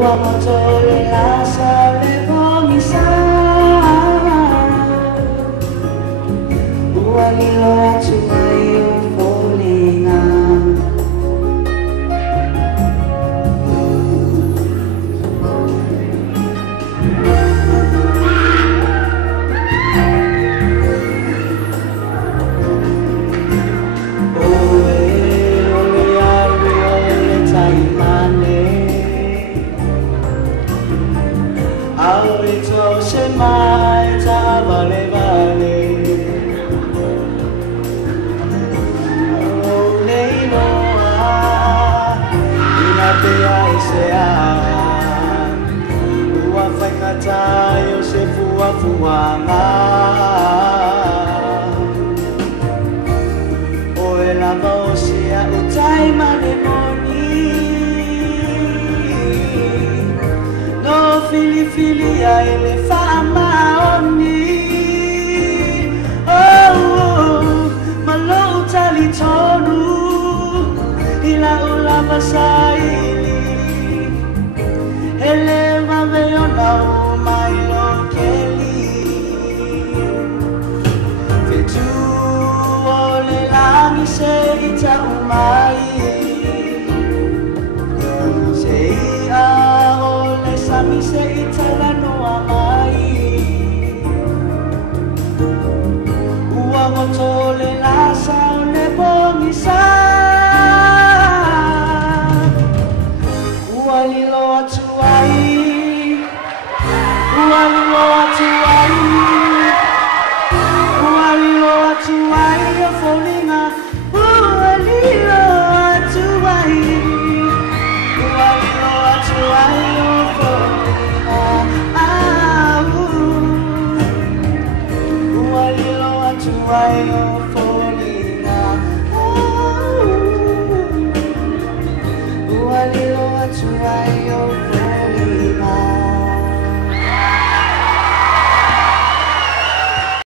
Ua motole lasa le komisa Ua nilo atu mai o folinga Aurito se mai ta vale vale Oh nei noa Ina te ai se a Ua whai katai o se fua fuanga O e lava o se a utai mane moni Fili fili a ele whaamaoni Oh, malo utali tonu Ila ula masaili Ele maveona o mai o keli Fetu o le langi se ita umai Se ia o le sami se ita la noa